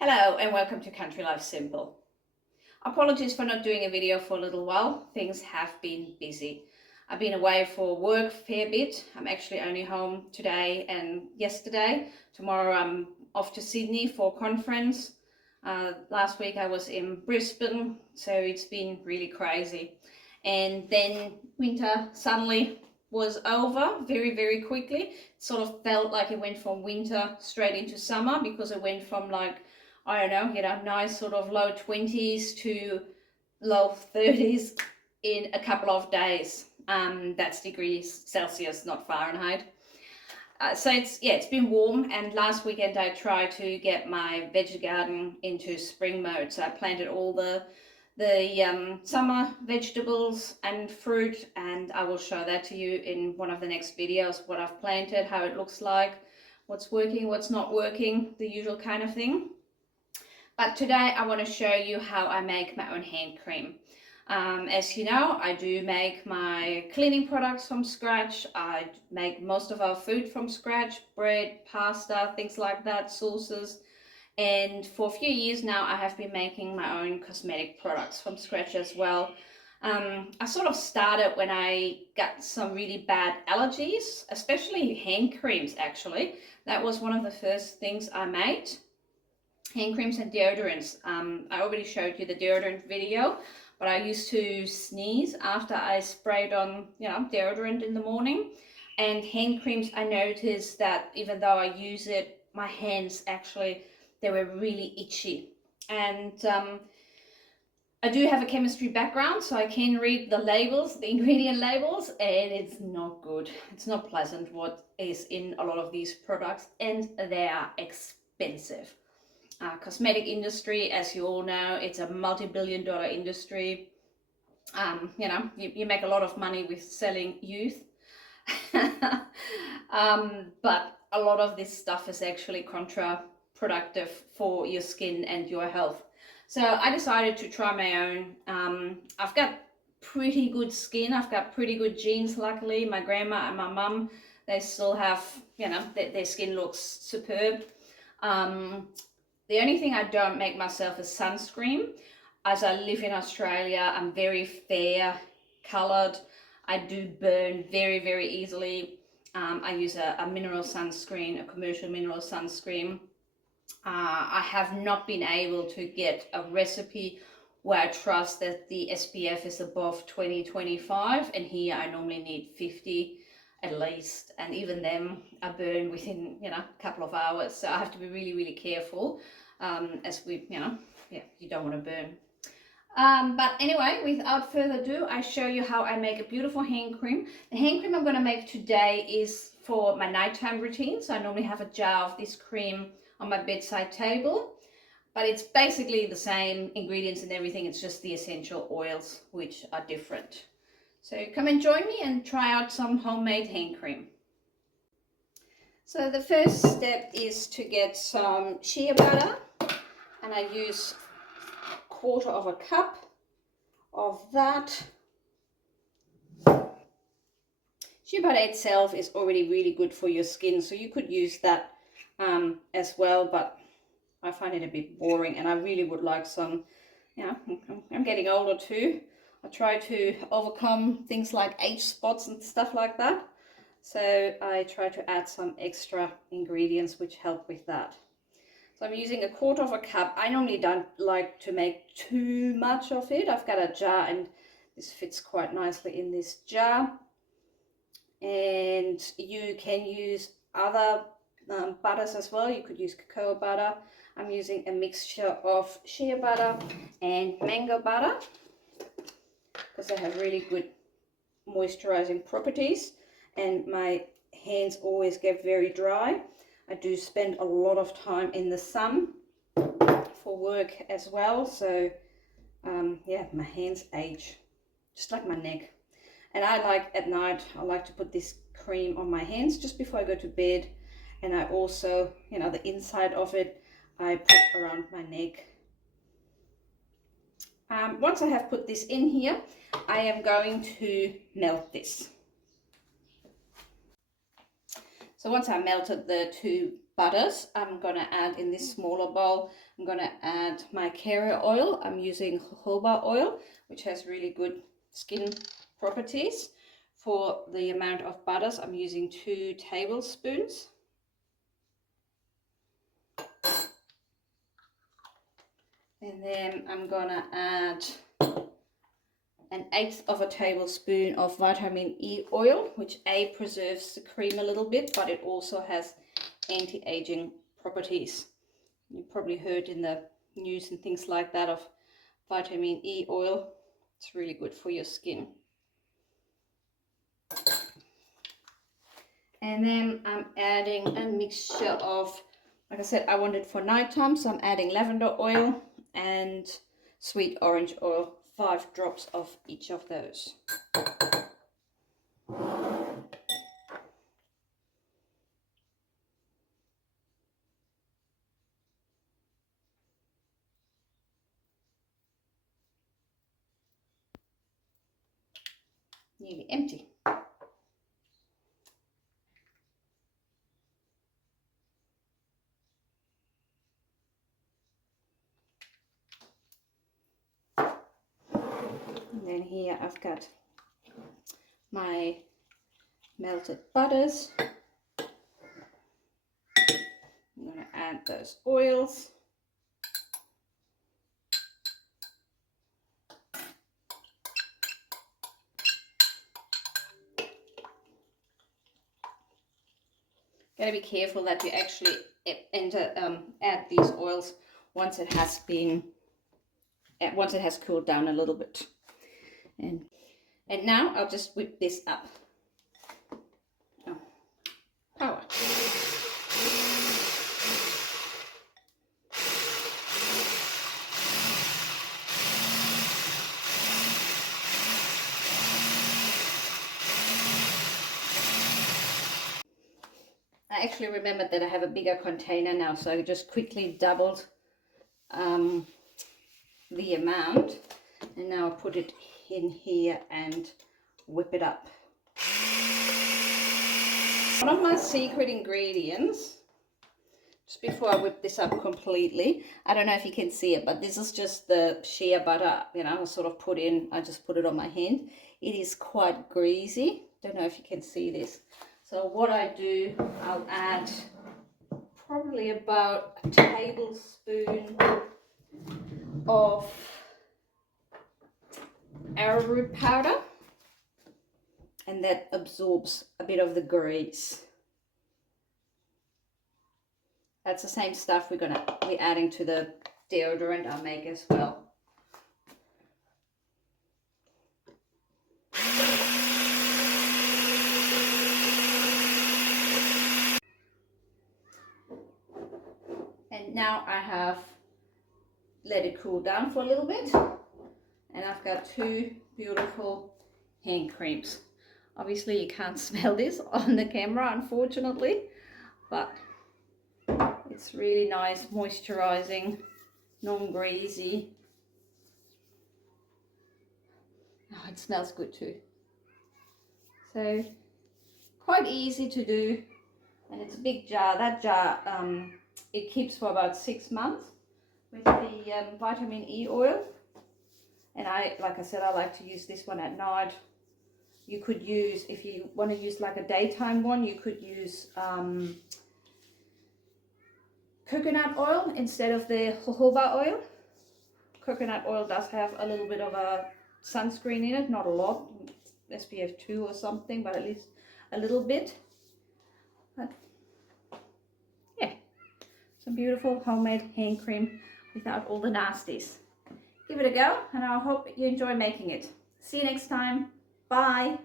Hello and welcome to Country Life Simple. Apologies for not doing a video for a little while. Things have been busy. I've been away for work a fair bit. I'm actually only home today and yesterday. Tomorrow I'm off to Sydney for a conference. Last week I was in Brisbane, so it's been really crazy. And then winter suddenly was over very quickly. It sort of felt like it went from winter straight into summer because it went from I don't know, nice sort of low 20s to low 30s in a couple of days. That's degrees Celsius, not Fahrenheit. So it's been warm, and last weekend I tried to get my veggie garden into spring mode. So I planted all the summer vegetables and fruit, and I will show that to you in one of the next videos, what I've planted, how it looks like, what's working, what's not working, the usual kind of thing. But today I want to show you how I make my own hand cream. As you know, I do make my cleaning products from scratch. I make most of our food from scratch, bread, pasta, things like that, sauces. And for a few years now, I have been making my own cosmetic products from scratch as well. I sort of started when I got some really bad allergies, especially hand creams actually. That was one of the first things I made. Hand creams and deodorants. I already showed you the deodorant video, but I used to sneeze after I sprayed on, deodorant in the morning. And hand creams, I noticed that even though I use it, my hands actually, they were really itchy. And I do have a chemistry background, so I can read the labels, the ingredient labels, and it's not good. It's not pleasant what is in a lot of these products, and they are expensive. Cosmetic industry, as you all know, it's a multi-billion-dollar industry. You make a lot of money with selling youth. But a lot of this stuff is actually counterproductive for your skin and your health. So I decided to try my own. I've got pretty good skin. I've got pretty good genes, luckily. My grandma and my mum, they still have, their skin looks superb. The only thing I don't make myself is sunscreen. As I live in Australia, I'm very fair colored. I do burn very easily. I use a mineral sunscreen, a commercial mineral sunscreen. I have not been able to get a recipe where I trust that the SPF is above 20-25, and here I normally need 50 at least, and even them I burn within a couple of hours. So I have to be really careful, as we you don't want to burn. But anyway, without further ado, I show you how I make a beautiful hand cream. The hand cream I'm going to make today is for my nighttime routine. So I normally have a jar of this cream on my bedside table, but it's basically the same ingredients and everything. It's just the essential oils which are different. So come and join me and try out some homemade hand cream. So the first step is to get some shea butter, and I use 1/4 cup of that. Shea butter itself is already really good for your skin, so you could use that as well, but I find it a bit boring, and I really would like some, I'm getting older too. I try to overcome things like age spots and stuff like that. So I try to add some extra ingredients which help with that. So I'm using 1/4 cup. I normally don't like to make too much of it. I've got a jar, and this fits quite nicely in this jar. And you can use other butters as well. You could use cocoa butter. I'm using a mixture of shea butter and mango butter, because they have really good moisturizing properties, and my hands always get very dry. I do spend a lot of time in the sun for work as well, so my hands age just like my neck. And I like at night, I like to put this cream on my hands just before I go to bed, and I also, the inside of it I put around my neck. Once I have put this in here, I am going to melt this. So once I melted the 2 butters. I'm gonna add in this smaller bowl, I'm gonna add my carrier oil. I'm using jojoba oil, which has really good skin properties. For the amount of butters, I'm using 2 tablespoons. And then I'm gonna add 1/8 of a tablespoon of vitamin E oil, which preserves the cream a little bit, but it also has anti-aging properties. You've probably heard in the news and things like that of vitamin E oil. It's really good for your skin. And then I'm adding a mixture of, like I said, I want it for nighttime, so I'm adding lavender oil and sweet orange oil, 5 drops of each of those. Nearly empty. And then here I've got my melted butters. I'm going to add those oils. Gotta be careful that you actually add these oils once it has cooled down a little bit. And now I'll just whip this up. Oh, power. I actually remembered that I have a bigger container now, so I just quickly doubled the amount, and now I'll put it in here and whip it up. One of my secret ingredients, just before I whip this up completely, I don't know if you can see it, but this is just the shea butter, you know, I just put it on my hand. It is quite greasy. Don't know if you can see this. So what I do, I'll add probably about a tablespoon of arrowroot powder, and that absorbs a bit of the grease. That's the same stuff we're gonna be adding to the deodorant I make as well. And now I have let it cool down for a little bit, and I've got 2 beautiful hand creams. Obviously you can't smell this on the camera, unfortunately, but it's really nice, moisturizing, non-greasy. Oh, it smells good too. So quite easy to do, and it's a big jar. That jar it keeps for about 6 months with the vitamin E oil. And like I said, I like to use this one at night. You could use, if you want to use like a daytime one, you could use coconut oil instead of the jojoba oil. Coconut oil does have a little bit of a sunscreen in it, not a lot, SPF 2 or something, but at least a little bit. But yeah, some beautiful homemade hand cream without all the nasties. Give it a go, and I hope you enjoy making it. See you next time. Bye.